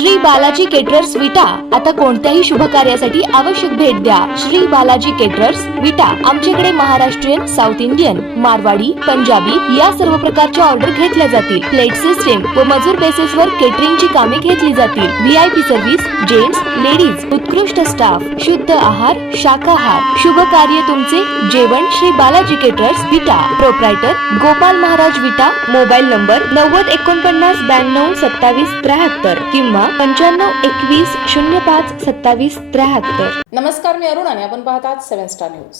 Shri Balaji caterers विटा आता कोणत्याही शुभ कार्यासाठी आवश्यक भेट द्या। श्री बालाजी केटरर्स विटा आमच्याकडे महाराष्ट्रीयन, साऊथ इंडियन, मारवाडी, पंजाबी या सर्व प्रकारच्या ऑर्डर घेतल्या जातील। प्लेट सिस्टीम व मजूर बेसिसवर केटरिंगची कामे घेतली जातील। VIP सर्व्हिस, जेंट्स, लेडीज, उत्कृष्ट स्टाफ, शुद्ध आहार, शाकाहार, शुभ कार्य तुमचे जेवण श्री बालाजी केटरर्स विटा। प्रोप्रायटर गोपाल महाराज विटा। मोबाईल नंबर 90 49 92 27 73 किंवा 95 21 05 27 73। नमस्कार, मी अरुण आणि आपण पाहतात 7 स्टार न्यूज।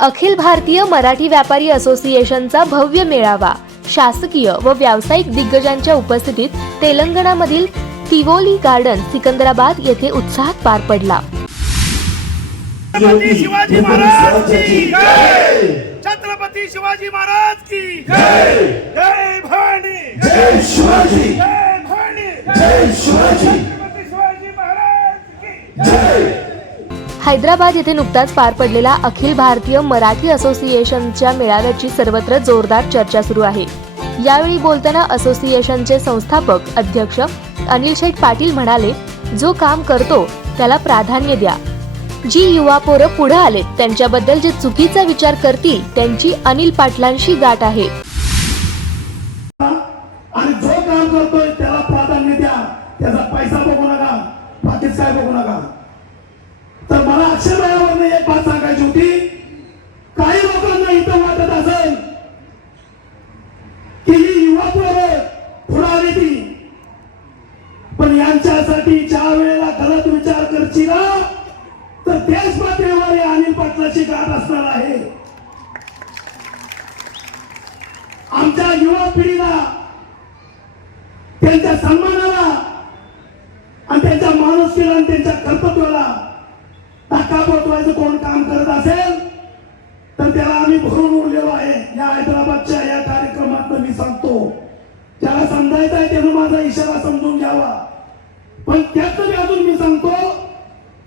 अखिल भारतीय मराठी व्यापारी असोसिएशनचा भव्य मेळावा शासकीय व व्यावसायिक दिग्गजांच्या उपस्थितीत तेलंगणामधील तिवोली गार्डन सिकंदराबाद येथे उत्साहात पार पडला। छत्रपती शिवाजी महाराज की जय। छत्रपती शिवाजी महाराज की जय। जय भवानी, जय शिवाजी, जय भवानी, जय शिवाजी। छत्रपती शिवाजी महाराज की जय। हैदराबाद येथे नुकताच पार पडलेला अखिल भारतीय मराठी असोसिएशनच्या मेळाव्याची सर्वत्र जोरदार चर्चा सुरू आहे। यावेळी बोलताना असोसिएशनचे संस्थापक अध्यक्ष अनिल शेठ पाटील म्हणाले, जो काम करतो त्याला प्राधान्य द्या। जी युवा पोरं पुढे आले त्यांच्याबद्दल जे चुकीचा विचार करतील त्यांची अनिल पाटलांशी गाठ आहे। आणि जो काम करतोय त्याला प्राधान्य द्या, त्याचा पैसा बघू नका, बाकीच काय बघू नका। तर मला अक्षरशः एक बात सांगायची होती, काही लोकांना इथं वाटत असेल की ही युवा पोरं पुढे आली ती, पण यांच्यासाठी ज्या वेळेला गलत विचार करची ना तर देश पातळीवर अनिल पाटलाची गाठ असणार आहे। आमच्या युवा पिढीला त्यांच्या सन्मानाला आणि त्यांच्या माणुसकीला आणि त्यांच्या कर्तव्याला धक्का पोचवायचं कोण काम करत असेल तर त्याला आम्ही भरून उरलेलो आहे। या हैदराबादच्या या कार्यक्रमात मी सांगतो, ज्याला समजायचं आहे त्यानं माझा इशारा समजून घ्यावा। पण त्याच अजून मी सांगतो,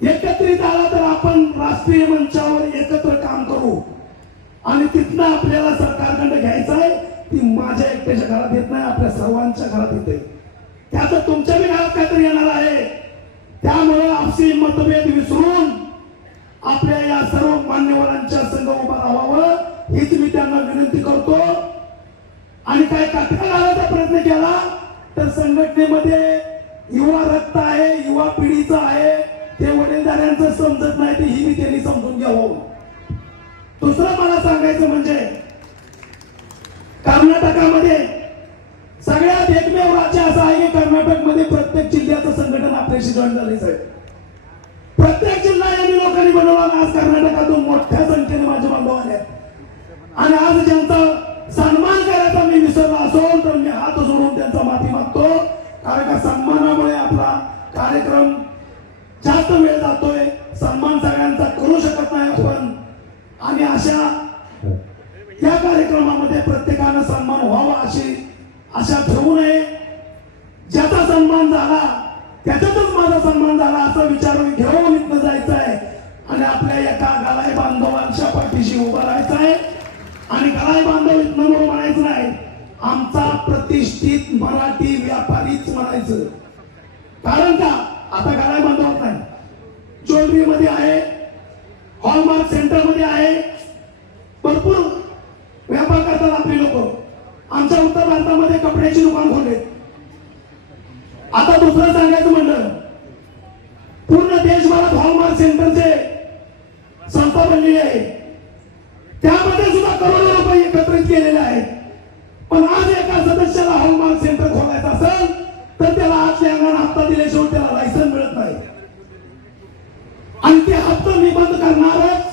एकत्रित आला तर आपण राष्ट्रीय मंचावर एकत्र काम करू आणि तिथनं आपल्याला सरकारकडे घ्यायचं आहे। ती माझ्या एकट्याच्या घरात येत नाही, आपल्या सर्वांच्या घरात येते। त्याचं तुमच्या बी घरात काहीतरी येणार आहे। त्यामुळे आपसी मतभेद विसरून आपल्या या सर्व मान्यवरांच्या संघ उभा राहावं हीच मी त्यांना विनंती करतो। आणि काय कटका घालायचा प्रयत्न केला तर संघटनेमध्ये युवा रक्त आहे, युवा पिढीचा आहे, ते वडीलधाऱ्यांचं समजत नाही, ते ही त्यांनी समजून घ्यावं। दुसरं मला सांगायचं म्हणजे कर्नाटकामध्ये सगळ्यात एकमेव राज्य असं आहे की कर्नाटकमध्ये प्रत्येक जिल्ह्याचं संघटन आपल्याशी जॉईन झालेच आहे। प्रत्येक जिल्हा यांनी लोकांनी बनवला। आज कर्नाटकातून मोठ्या संख्येने माझे बांधव आले आणि आज ज्यांचा सन्मान करायचा मी विसरलो असेल तर मी हात जोडून त्यांचा माफी मागतो, कारण का सन्मानामुळे आपला कार्यक्रम जास्त वेळ जातोय। सन्मान सगळ्यांचा करू शकत नाही आपण आणि अशा या कार्यक्रमामध्ये प्रत्येकानं सन्मान व्हावा अशी आशा ठेवू नये। ज्याचा सन्मान झाला त्याच्यातच माझा सन्मान झाला असा विचार घेऊन इथं जायचं आहे आणि आपल्या एका गलाई बांधवांच्या पाठीशी उभं राहायचं आहे। आणि गलाई बांधव इथनं म्हणून म्हणायचं नाही, आमचा प्रतिष्ठित मराठी व्यापारीच म्हणायचं। कारण का आता गलाई बांधवत नाही, ज्वेलरी मध्ये आहे, हॉलमार्क सेंटर मध्ये आहे, भरपूर व्यापार करतात आपली लोक। आमच्या उत्तर भारतामध्ये कपड्याची दुकान खोलले। आता दुसरं सांगायचं म्हणलं, पूर्ण देशभरात हॉलमार्क सेंटरचे संस्था बनलेली आहे, त्यामध्ये सुद्धा करोडो रुपये एकत्रित केलेले आहेत। पण आज एका सदस्याला हॉलमार्क सेंटर खोलायचं असेल तर त्याला आज अंगाने हप्ता दिल्याशिवाय त्याला लायसन मिळत नाही आणि ते हप्ता मी बंद करणारच।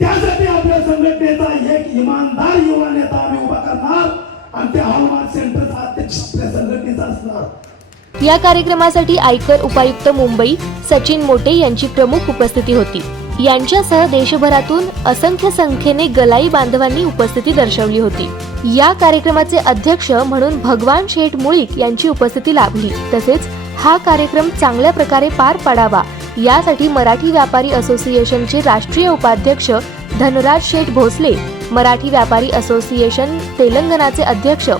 त्यासाठी आपल्या संघटनेचा एक इमानदार युवा नेता आम्ही उभा करणार आणि त्या हॉलमार्क सेंटरचा अध्यक्ष आपल्या संघटनेचा असणार। या कार्यक्रमासाठी आयकर उपायुक्त मुंबई सचिन मोटे यांची प्रमुख उपस्थिती होती। यांच्यासह देशभरातून असंख्य संख्येने गलाई बांधवांनी उपस्थिती दर्शवली होती। या कार्यक्रमाचे अध्यक्ष म्हणून भगवान शेठ मुळीक यांची उपस्थिती लाभली। तसेच हा कार्यक्रम चांगल्या प्रकारे पार पाडावा यासाठी मराठी व्यापारी असोसिएशनचे राष्ट्रीय उपाध्यक्ष धनराज शेठ भोसले, मराठी व्यापारी असोसिएशन तेलंगणाचे अध्यक्ष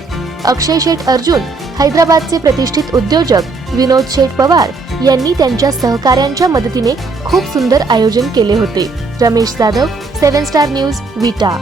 अक्षय शेठ अर्जुन, हैदराबादचे प्रतिष्ठित उद्योजक विनोद शेठ पवार यांनी त्यांच्या सहकाऱ्यांच्या मदतीने खूप सुंदर आयोजन केले होते. रमेश जाधव, 7 स्टार न्यूज, विटा.